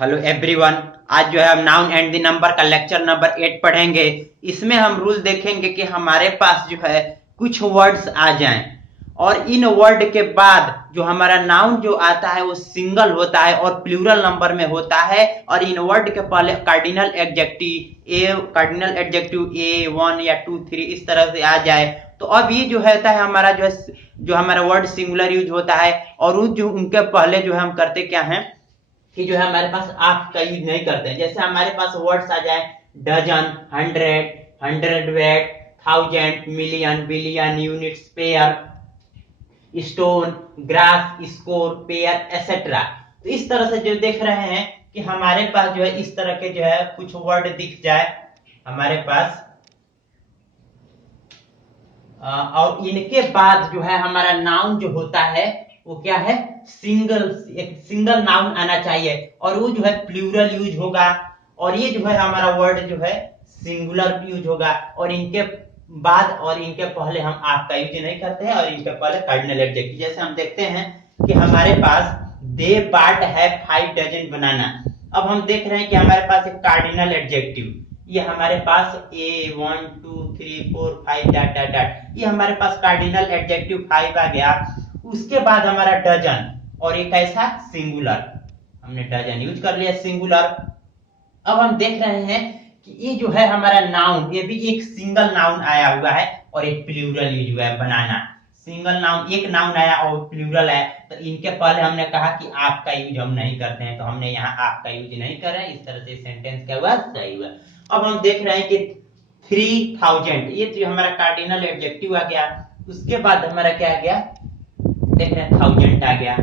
Hello everyone. आज जो है हम नाउन एंड द नंबर का लेक्चर नंबर 8 पढ़ेंगे। इसमें हम रूल देखेंगे कि हमारे पास जो है कुछ वर्ड्स आ जाएं और इन वर्ड के बाद जो हमारा नाउन जो आता है वो सिंगल होता है और प्लूरल नंबर में होता है और इन वर्ड के पहले कार्डिनल एडजेक्टिव ए 1 या 2 3 इस तरह से आ जाए तो अब ये जो होता है हमारा जो हमारा वर्ड सिंगुलर यूज होता है और जो उनके पहले जो है हम करते क्या है कि जो है हमारे पास आप का यूज नहीं करते हैं। जैसे हमारे पास वर्ड्स आ जाए dozen, hundred, hundredweight, thousand, million, billion, units, pair, stone, graph, score, pair etcetera. तो इस तरह से जो देख रहे हैं कि हमारे पास जो है इस तरह के जो है कुछ वर्ड दिख जाए हमारे पास और इनके बाद जो है हमारा नाउन जो होता है वो क्या है एक सिंगल नाउन आना चाहिए और वो जो है प्लूरल यूज होगा और ये जो है हमारा वर्ड जो है सिंगुलर यूज होगा और इनके बाद और इनके पहले हम आप का यूज नहीं करते हैं और इनके पहले कार्डिनल एडजेक्टिव। जैसे हम देखते हैं कि हमारे पास दे बार्ट है 5 डजन बनाना। अब हम देख रहे हैं कि हमारे पास एक कार्डिनल एडजेक्टिव ये हमारे पास a 1 2 3 4 5 डॉट डॉट डॉट ये हमारे पास कार्डिनल एडजेक्टिव 5 आ गया। उसके बाद हमारा डजन और एक ऐसा सिंगुलर हमने डजन यूज कर लिया सिंगुलर। अब हम देख रहे हैं कि ये जो है हमारा नाउन ये भी एक सिंगल नाउन आया हुआ है और एक प्लूरल यूज हुआ है बनाना। सिंगल नाउन एक नाउन आया और प्लूरल है तो इनके पहले हमने कहा कि आपका यूज हम नहीं करते हैं तो हमने यहाँ आपका यूज नहीं कर रहे हैं। इस तरह से सेंटेंस क्या हुआ सही हुआ। अब हम देख रहे हैं कि 3000 ये जो हमारा कार्डिनल एडजेक्टिव आ गया। उसके बाद हमारा क्या आ गया देख रहे हैं 1000 आ गया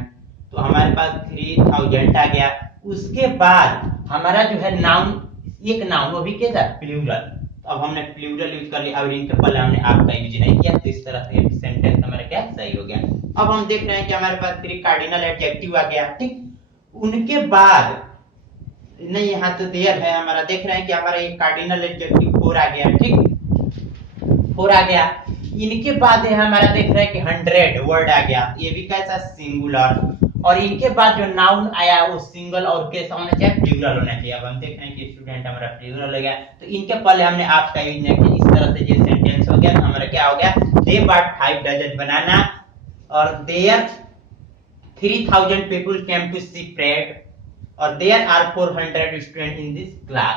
तो हमारे पास 3000 आ गया। उसके बाद हमारा जो है नाउन एक नाउन वो भी कैसा प्लूरल। अब हमने प्लूरल यूज कर लिया और इनके पहले हमने आपका यूज नहीं किया तो इस तरह से सेंटेंस हमारा क्या सही हो गया। अब हम देख रहे हैं कि हमारे पास 3 कार्डिनल एडजेक्टिव आ गया ठीक। उनके बाद नहीं यहाँ तो देयर है हमारा देख रहे हैं कि हमारा एक कार्डिनल एडजेक्टिव 4 आ गया ठीक 4 आ गया। इनके बाद है हमारा देख रहे हैं कि 100 वर्ड आ गया ये भी कैसा सिंगुलर और इनके बाद जो नाउन आया वो सिंगल और कैसा होना चाहिए प्लूरल होना चाहिए। अब हम देख रहे हैं कि स्टूडेंट हमारा प्लूरल हो गया तो इनके पहले हमने आपका यूज नहीं किया। इस तरह से ये सेंटेंस हो गया तो हमारा क्या हो गया दे बार्ट 5 डजन बनाना और there 3000 people came to see parade और there are 400 student in this class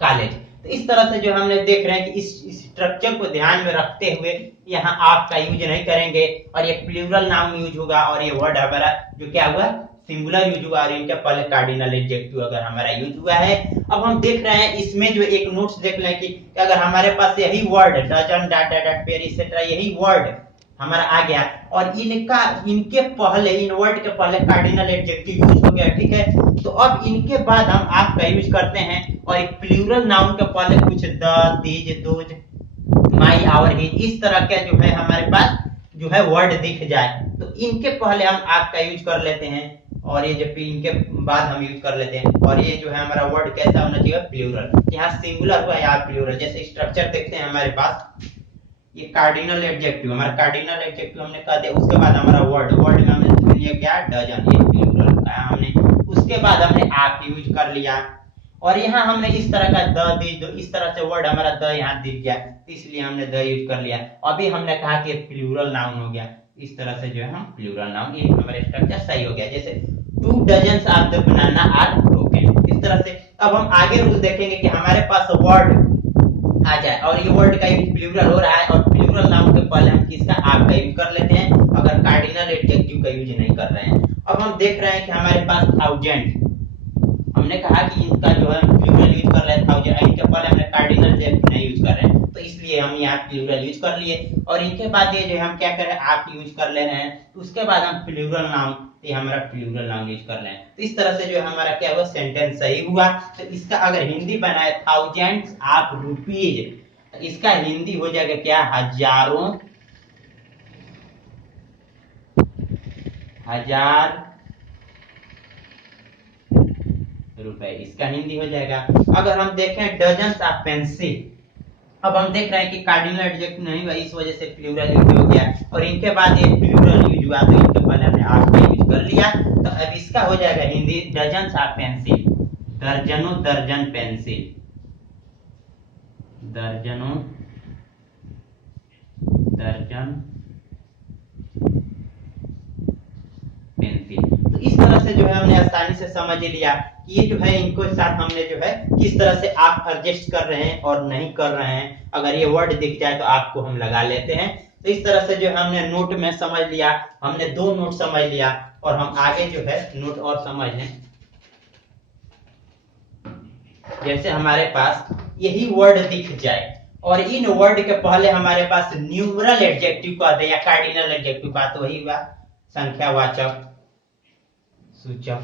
college. तो इस तरह से जो हमने देख रहे हैं कि इस स्ट्रक्चर को ध्यान में रखते हुए यहाँ आपका यूज नहीं करेंगे और ये प्लूरल नाउन यूज होगा और ये वर्ड हमारा जो क्या हुआ सिंगुलर यूज हुआ और इनके पहले कार्डिनल एडजेक्टिव अगर हमारा यूज हुआ है। अब हम देख रहे हैं इसमें जो एक नोट्स देख लें कि अगर हमारे पास यही word dozen dot dot pair etcetera यही वर्ड हमारा आ गया और इनके पहले इन वर्ड के पहले कार्डिनल एडजेक्टिव यूज हो गया ठीक है। तो अब इनके बाद हम आपका यूज करते हैं और एक प्लूरल नाउन के पहले कुछ the these those my our his इस तरह के जो है हमारे पास जो है वर्ड दिख जाए तो इनके पहले हम आपका यूज कर लेते हैं और ये जब इनके बाद हम यूज कर लेते हैं और ये जो है हमारा वर्ड कैसा होना चाहिए प्लूरल। यहाँ सिंगुलर हुआ यहाँ प्लूरल। जैसे स्ट्रक्चर देखते हैं हमारे पास ये कार्डिनल एडजेक्टिव हमारा कार्डिनल एडजेक्टिव हमने कह दिया। उसके बाद हमारा वर्ड में हमने लिया क्या डजन ये प्लूरल का हमने। उसके बाद हमने आप यूज कर लिया और यहाँ हमने इस तरह का द दी इस तरह से वर्ड हमारा द यहाँ दिख गया इसलिए हमने द यूज कर लिया। अभी हमने कहा कि प्लूरल नाउन हो गया इस तरह से जो है हम प्लूरल नाउन ये हमारा स्ट्रक्चर सही हो गया। जैसे 2 dozens of the banana are broken इस तरह से। अब हम आगे रूल देखेंगे कि हमारे पास वर्ड आ जाए और ये वर्ड का यूज प्लूरल हो रहा है और प्लूरल नाउन के पहले हम किसका आपका यूज कर लेते हैं अगर कार्डिनल एडजेक्टिव का यूज नहीं कर रहे हैं। अब हम देख रहे हैं कि हमारे पास 1000 हमने कहा कि इनका जो है प्लूरल यूज कर रहे हैं 1000 इनके पहले हमने कार्डिनल एडजेक्टिव नहीं यूज कर रहे हैं तो इसलिए हम यहाँ प्लूरल यूज कर लिए और इनके बाद ये जो हम क्या कर रहे हैं आप यूज कर ले रहे हैं। उसके बाद हम प्लूरल नाउन ये हमारा प्लूरल नाउन यूज कर रहे हैं तो इस तरह से जो हमारा क्या हुआ सेंटेंस सही हुआ। तो इसका अगर हिंदी बनाए थाउजेंड्स ऑफ रुपीज तो इसका हिंदी हो जाएगा क्या हजार रुपए इसका हिंदी हो जाएगा। अगर हम देखें डजन्स ऑफ पेंसिल अब हम देख रहे हैं कि कार्डिनल एडजेक्टिव नहीं हुआ इस वजह से प्लूरल यूज हो गया और इनके बाद ये प्लूरल यूज हुआ तो इनके पहले हमने आप यूज कर लिया तो अब इसका हो जाएगा हिंदी डजन्स ऑफ पेंसिल दर्जनों दर्जन पेंसिल, दर्जनों दर्जन पेंसिल। तो इस तरह से जो है हमने आसानी से समझ लिया कि ये जो है इनको साथ हमने जो है किस तरह से आप एडजस्ट कर रहे हैं और नहीं कर रहे हैं। अगर ये वर्ड दिख जाए तो आपको हम लगा लेते हैं। तो इस तरह से जो हमने नोट में समझ लिया, हमने 2 नोट समझ लिया और हम आगे जो है नोट और समझ लें। जैसे हमारे पास यही वर्ड दिख जाए और इन वर्ड के पहले हमारे पास न्यूमरल एडजेक्टिव का दे या कार्डिनल एडजेक्टिव, बात वही हुआ, संख्यावाचक सूचक।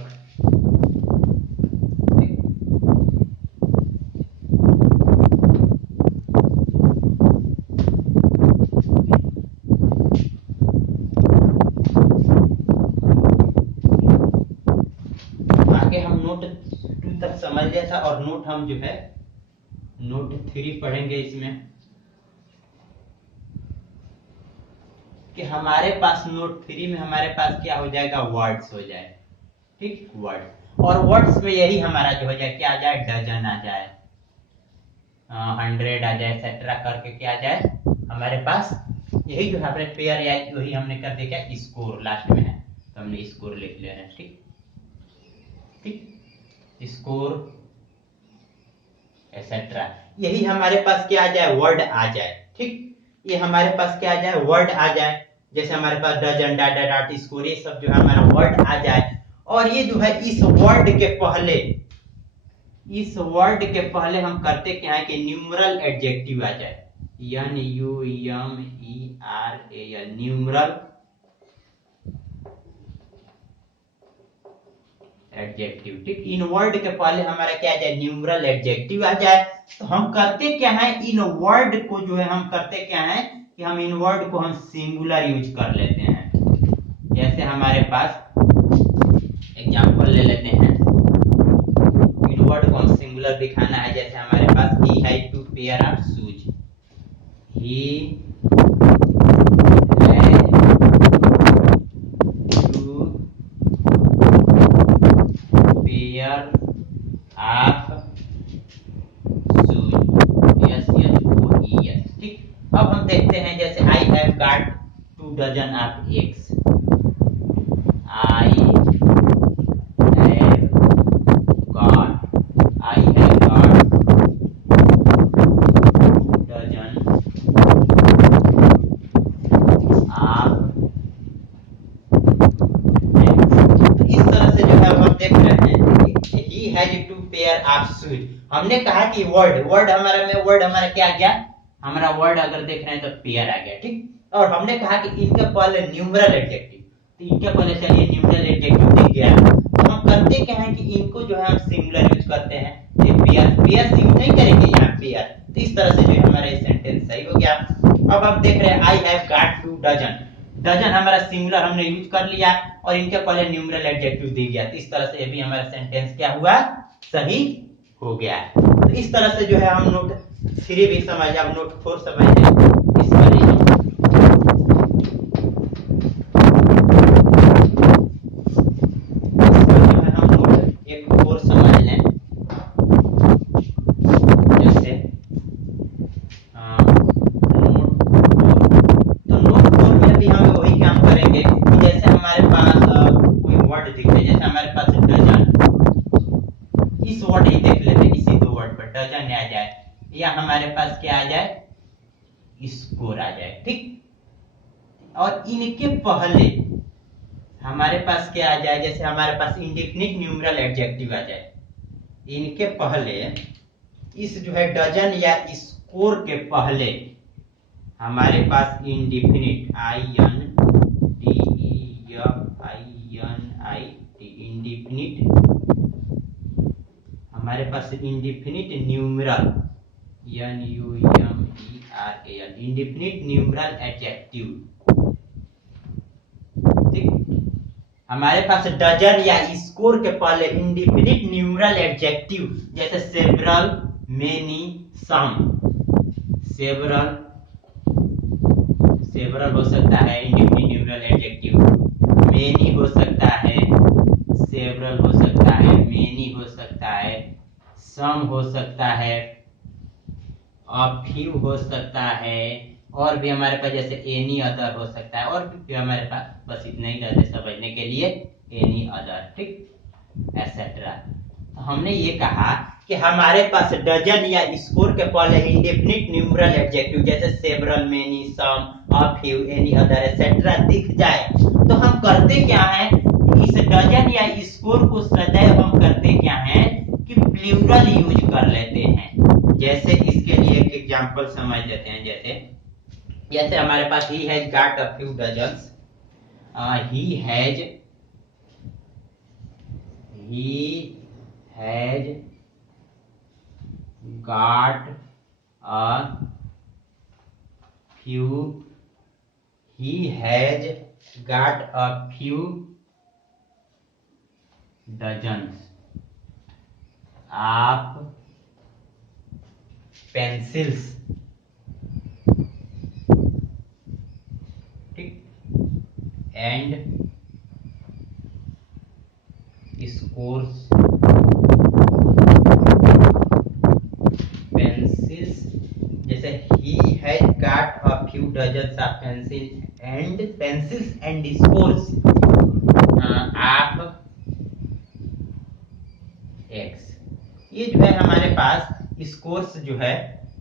आगे हम नोट 2 तक समझ लिया था और नोट हम जो है नोट 3 पढ़ेंगे इसमें कि हमारे पास नोट 3 में हमारे पास क्या हो जाएगा, वर्ड्स हो जाए। ठीक, वर्ड, और वर्ड्स में यही हमारा जो हो जाए क्या आ जाए, डजन आ जाए, 100 आ जाए, एक्सेट्रा करके क्या आ जाए हमारे पास। यही जो है अपने पेयर या वही हमने कर दिया क्या, स्कोर लास्ट में है तो हमने स्कोर लिख लिया है। ठीक ठीक, स्कोर एक्सेट्रा, यही हमारे पास क्या आ जाए, वर्ड आ जाए। ठीक, ये हमारे पास क्या आ जाए, वर्ड आ जाए। जैसे हमारे पास डजन, डा डा डॉट, स्कोर, ये सब जो है हमारा वर्ड आ जाए। और ये जो है इस वर्ड के पहले, इस वर्ड के पहले हम करते क्या है कि न्यूमरल एडजेक्टिव आ जाए, NUMERAL, न्यूमरल एडजेक्टिव। ठीक, इन वर्ड के पहले हमारा क्या आ जाए, न्यूमरल एडजेक्टिव आ जाए। तो हम करते क्या है, इन वर्ड को जो है हम करते क्या है कि हम इन वर्ड को हम सिंगुलर यूज कर लेते हैं। जैसे हमारे पास एग्जांपल ले लेते हैं, इन वर्ड को हम सिंगुलर दिखाना है। जैसे हमारे पास ही है 2 पेयर ऑफ शूज, ही है 2 पेयर ऑफ शूज, SHOES। ठीक, अब हम देखते हैं जैसे I have got 2 dozen of eggs, I have got dozen of eggs। इस तरह से जो है हम देख रहे हैं कि he has 2 pair of shoes। हमने कहा कि वर्ड हमारा क्या आ गया, हमारा वर्ड अगर देख रहे हैं तो पेयर आ गया। ठीक, और हमने कहा कि इनके पहले न्यूमरल एडजेक्टिव, तो इनके पहले चलिए न्यूमरल एडजेक्टिव दिख गया। तो हम करते क्या है कि इनको जो है हम सिंगुलर यूज करते हैं, ये पेयर यूज नहीं करेंगे यहाँ पेयर। तो इस तरह से जो है हमारा ये सेंटेंस सही हो गया। अब हम देख रहे हैं I have got 2 dozen, dozen हमारा सिंगुलर हमने यूज कर लिया और इनके पहले न्यूमरल एडजेक्टिव दे गया। तो इस तरह से ये भी हमारा सेंटेंस क्या हुआ, सही हो गया। तो इस तरह से जो है हम नोट 3 भी समझ, अब नोट 4 समझ लें। इसमें या हमारे पास क्या आ जाए, स्कोर आ जाए। ठीक, और इनके पहले हमारे पास क्या आ जाए, जैसे हमारे पास इंडेफिनिट न्यूमरल एडजेक्टिव आ जाए। इनके पहले इस जो है डजन या स्कोर के पहले हमारे पास इंडेफिनिट, इंडेफिनिट, हमारे पास indefinite numeral, indefinite numeral adjective. ठीक, हमारे पास डजन या स्कोर के पहले इंडेफिनिट न्यूमरल एडजेक्टिव जैसे सेवरल, मेनी, सम। सेवरल हो सकता है इंडेफिनिट न्यूमरल एडजेक्टिव, मेनी हो सकता है, सेवरल हो सकता है, मेनी हो सकता है, सम हो सकता है, अ फ्यू हो सकता है, और भी हमारे पास जैसे एनी अदर हो सकता है, और भी हमारे पास बस इतना ही रहते समझने के लिए, एनी अदर, ठीक, एसेट्रा। तो हमने ये कहा कि हमारे पास डजन या स्कोर के पहले इंडेफिनिट न्यूमरल एडजेक्टिव जैसे several, many, some, a few, any other etcetera दिख जाए तो हम करते क्या है, इस डजन या स्कोर को सदैव हम करते क्या है कि प्लूरल यूज कर लेते हैं। जैसे इसके लिए एक एग्जांपल समझ लेते हैं, जैसे हमारे पास he has got a few dozens, he has got a few he has got a few dozens of pencils, ठीक, and scores, pencils, जैसे he has got a few dozens of pencils and scores of x। ये जो है हमारे पास scores जो है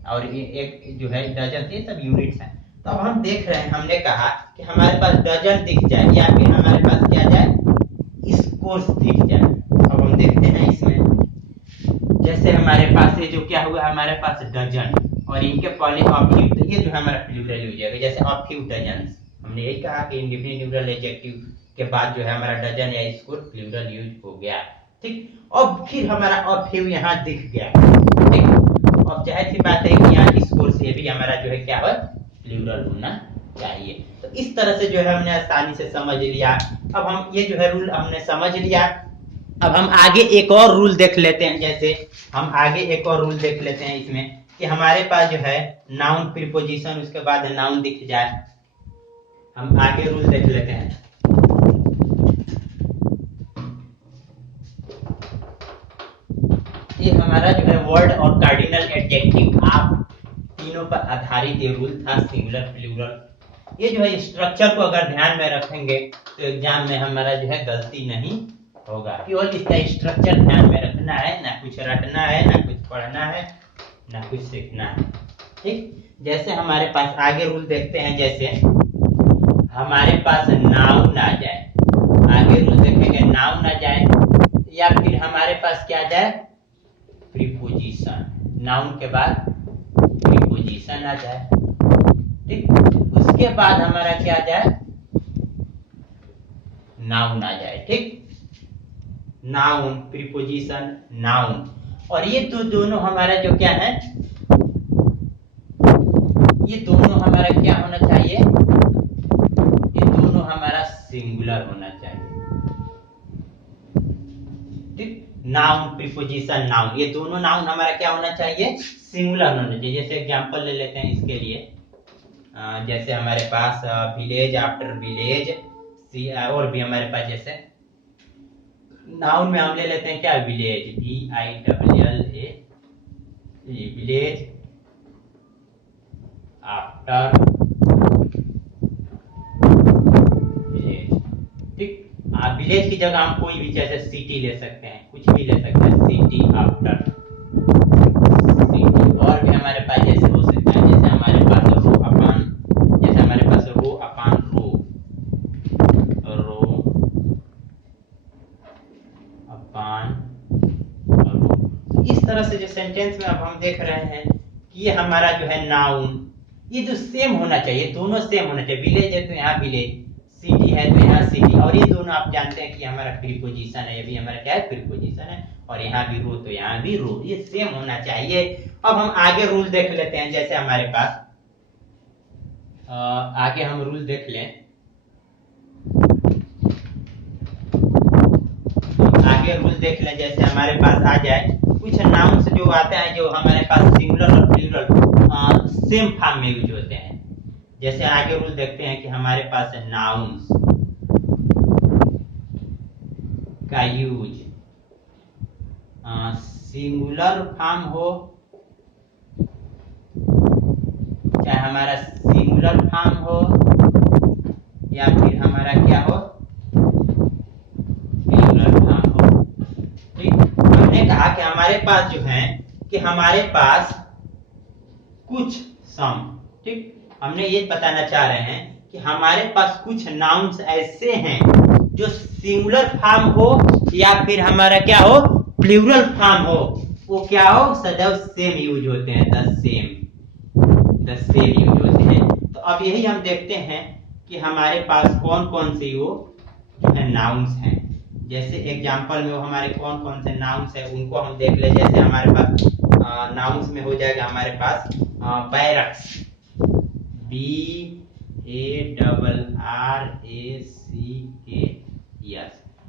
और ये एक जो है डजन, ये सब यूनिट्स हैं। तो अब हम देख रहे हैं, हमने कहा कि हमारे पास डजन दिख जाए या फिर हमारे पास क्या जाए, स्कोर्स दिख जाए। अब हम देखते हैं इसमें, जैसे हमारे पास ये जो क्या हुआ, हमारे पास डजन और इनके पहले अ फ्यू, तो ये जो है हमारा प्लूरल यूज है। जैसे अ फ्यू डजन्स, हमने यही कहा कि इंडेफिनिट न्यूमरल एडजेक्टिव के बाद जो है हमारा डजन या स्कोर प्लूरल यूज हो गया, ठीक। अब फिर हमारा अ फ्यू यहाँ दिख गया, ठीक। अब जाहिर सी बात है कि यहाँ स्कोर से भी हमारा जो है क्या हो, प्लूरल होना चाहिए। तो इस तरह से जो है हमने आसानी से समझ लिया। अब हम ये जो है रूल हमने समझ लिया। अब हम आगे एक और रूल देख लेते हैं, जैसे हम आगे एक और रूल देख लेते हैं इसमें कि हमारे पास जो है नाउन प्रीपोजिशन उसके बाद नाउन दिख जाए। हम आगे रूल देख लेते हैं। ये हमारा जो है वर्ड और कार्डिनल एडजेक्टिव आप तीनों पर आधारित ये रूल था, सिंगुलर प्लूरल। ये जो है स्ट्रक्चर को अगर ध्यान में रखेंगे तो एग्जाम में हमारा जो है गलती नहीं होगा। केवल इसका स्ट्रक्चर ध्यान में रखना है, ना कुछ रटना है, ना कुछ पढ़ना है, ना कुछ सीखना है, ठीक। जैसे हमारे पास आगे रूल देखते हैं, जैसे हमारे पास नाउन आ जाए, आगे रूल देखेंगे नाउन आ जाए या फिर हमारे पास क्या जाए, प्रीपोजिशन, नाउन के बाद प्रीपोजिशन आ जाए, ठीक। उसके बाद हमारा क्या आ जाए, नाउन आ जाए, ठीक। नाउन, प्रीपोजिशन, नाउन, और ये तो दोनों हमारा जो क्या है, ये दोनों हमारा क्या होना चाहिए, ये दोनों हमारा सिंगुलर होना चाहिए, ठीक। नाउन, प्रीपोजिशन, नाउन, ये दोनों नाउन हमारा क्या होना चाहिए, सिंगुलर होना चाहिए। जैसे एग्जांपल ले लेते हैं इसके लिए, जैसे हमारे पास विलेज, आफ्टर विलेज, और भी हमारे पास जैसे नाउन में हम ले लेते हैं क्या, village, VILLA, village, after village, ठीक। विलेज की जगह हम कोई भी जैसे सिटी ले सकते हैं, कुछ भी ले सकते हैं, सिटी, आफ्टर सिटी। और भी हमारे पास जैसे हो सकता है, जैसे हमारे पास रो अपान, जैसे हमारे पास रो अपान रो, रो अपान रो। इस तरह से जो सेंटेंस में अब हम देख रहे हैं कि ये हमारा जो है नाउन, ये जो सेम होना चाहिए, दोनों सेम होना चाहिए। विलेज है तो यहाँ विलेज, सिटी है तो यहाँ सिटी, और ये दोनों आप जानते हैं कि हमारा प्रीपोजिशन है, ये भी हमारा क्या है, प्रीपोजिशन है, और यहाँ भी रो तो यहाँ भी रो, ये सेम होना चाहिए। अब हम आगे रूल देख लेते हैं, जैसे हमारे पास आगे हम रूल देख लें, आगे रूल देख लें, जैसे हमारे पास आ जाए कुछ नाउन्स जो आते हैं जो हमारे पास सिंगुलर और प्लूरल सेम फॉर्म में यूज होते हैं। जैसे आगे रूल देखते हैं कि हमारे पास नाउन्स का यूज, सिंगुलर फॉर्म हो चाहे हमारा सिंगुलर फॉर्म हो या फिर हमारा क्या हो प्लूरल फॉर्म हो। ठीक, हमने कहा कि हमारे पास जो है कि हमारे पास कुछ सम, ठीक, हमने ये बताना चाह रहे हैं कि हमारे पास कुछ नाउन्स ऐसे हैं जो सिंगुलर फॉर्म हो या फिर हमारा क्या हो प्लूरल फॉर्म हो, वो क्या हो सदैव सेम यूज होते हैं, द सेम यूज होते हैं। तो अब यही हम देखते हैं कि हमारे पास कौन कौन से वो जो है नाउन्स हैं। जैसे एग्जांपल में वो हमारे कौन कौन से नाउन्स हैं उनको हम देख ले। जैसे हमारे पास नाउन्स में हो जाएगा हमारे पास बैरक्स, BARRACKS,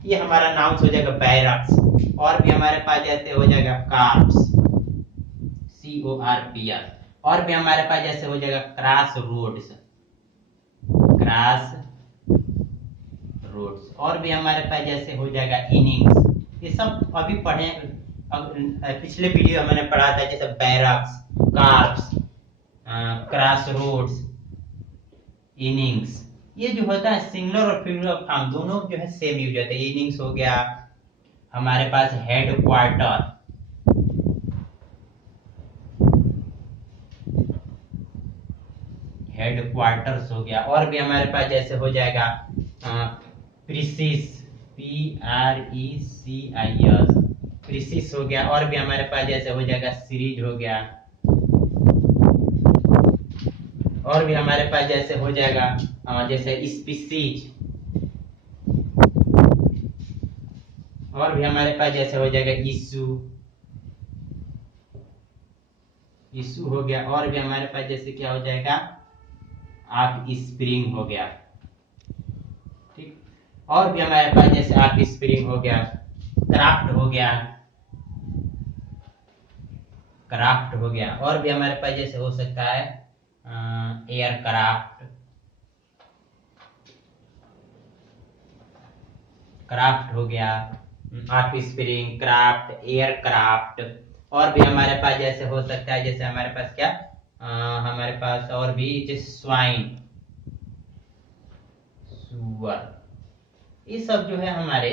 ये हमारा नाउन्स हो जाएगा बैरक्स। और भी हमारे पास जैसे हो जाएगा कार्प्स, CORPS। और भी हमारे पास जैसे हो जाएगा क्रॉस रोड्स, और भी हमारे पास जैसे हो जाएगा इनिंग्स। ये सब अभी पढ़े, पिछले वीडियो मैंने पढ़ा था, जैसे barracks, corps, cross roads, innings. ये जो होता है सिंगुलर और प्लूरल फॉर्म दोनों जो है सेम यूज होता है। इनिंग्स हो गया हमारे पास हेडक्वार्टर, हेडक्वार्टर्स हो गया। और भी हमारे पास जैसे हो जाएगा प्रीसिस, PRECIS, प्रीसिस हो गया। और भी हमारे पास जैसे हो जाएगा सीरीज हो गया। और भी हमारे पास जैसे हो जाएगा जैसे स्पीसीज। और भी हमारे पास जैसे हो जाएगा इशू हो गया। और भी हमारे पास जैसे क्या हो जाएगा आप स्प्रिंग हो गया। ठीक, और भी हमारे पास जैसे आप स्प्रिंग हो गया, क्राफ्ट हो गया, और भी हमारे पास जैसे हो सकता है एयरक्राफ्ट, क्राफ्ट हो गया, आप स्प्रिंग, क्राफ्ट, एयरक्राफ्ट। और भी हमारे पास जैसे हो सकता है जैसे हमारे पास क्या हमारे पास और भी जैसे स्वाइन, सुअर। ये सब जो है हमारे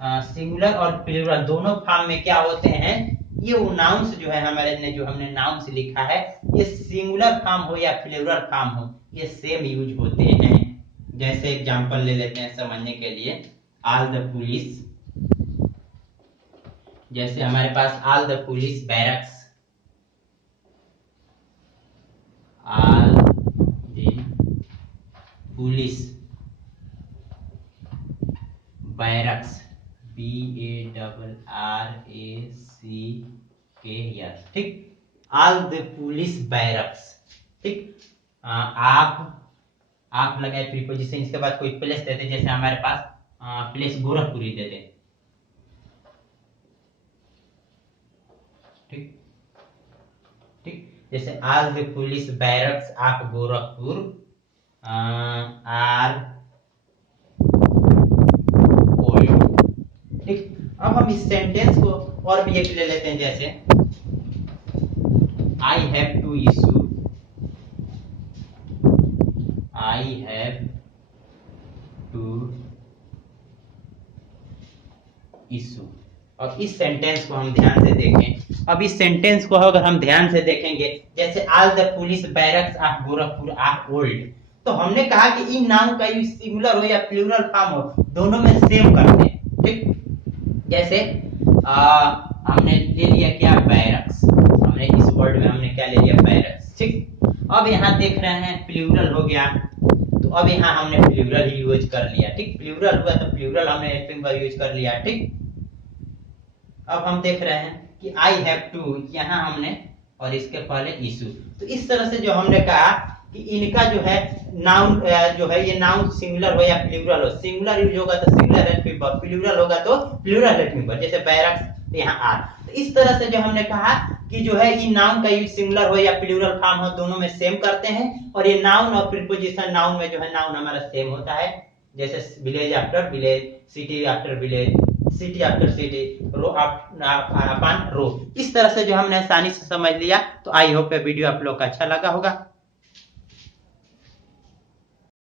सिंगुलर और प्लूरल दोनों फॉर्म में क्या होते हैं, ये वो नाउन्स जो है हमारे ने जो हमने नाउन्स लिखा है, ये सिंगुलर फॉर्म हो या प्लूरल फॉर्म हो, ये सेम यूज होते हैं। जैसे एग्जांपल ले लेते हैं समझने के लिए, ऑल द पुलिस। जैसे हमारे पास all the police barracks, all the police barracks, BARRACKS। ठीक, ऑल द पुलिस बैरक्स। ठीक, आप लगाए प्रीपोजिशन, इसके बाद कोई प्लेस देते, जैसे हमारे पास प्लेस गोरखपुरी देते। ठीक ठीक, जैसे all the police barracks of Gorakhpur are old. ठीक, अब हम इस सेंटेंस को और भी एक ले लेते हैं, जैसे आई हैव टू इशू। और इस सेंटेंस को हम ध्यान से देखें। अब इस सेंटेंस को अगर हम ध्यान से देखेंगे, जैसे all the police barracks of Gorakhpur are old, तो हमने कहा कि इन नाउन का यूज सिंगुलर हो या प्लूरल फॉर्म हो, दोनों में सेम करते हैं। ठीक, जैसे हमने ले लिया क्या बैरक्स, हमने इस वर्ड में हमने क्या ले लिया बैरक्स। ठीक, अब यहाँ देख रहे हैं प्लूरल हो गया, तो अब यहाँ हमने प्लूरल ही यूज कर लिया। ठीक, प्लूरल हुआ तो प्लूरल हमने एक बार यूज कर लिया। ठीक, अब हम देख रहे हैं कि आई हैव टू, यहाँ हमने और इसके पहले इशू। तो इस तरह से जो हमने कहा कि इनका जो है नाउन जो है ये नाउन सिंगुलर हो या प्लूरल हो, सिंगुलर यूज होगा तो सिंगुलर हेल्पिंग वर्ब, प्लूरल होगा तो प्लूरल हेल्पिंग वर्ब। जैसे बैरक्स, तो यहाँ आर। तो इस तरह से जो हमने कहा कि जो है ये नाउन का यूज सिंगुलर हो या प्लूरल फॉर्म हो, दोनों में सेम करते हैं। और ये नाउन और प्रीपोजिशन, नाउन में जो है नाउन हमारा सेम होता है। जैसे village after village, city after village, city after city, rho upon rho. इस तरह से जो हमने आसानी से समझ लिया। तो आई होप ये वीडियो आप लोग का अच्छा लगा होगा।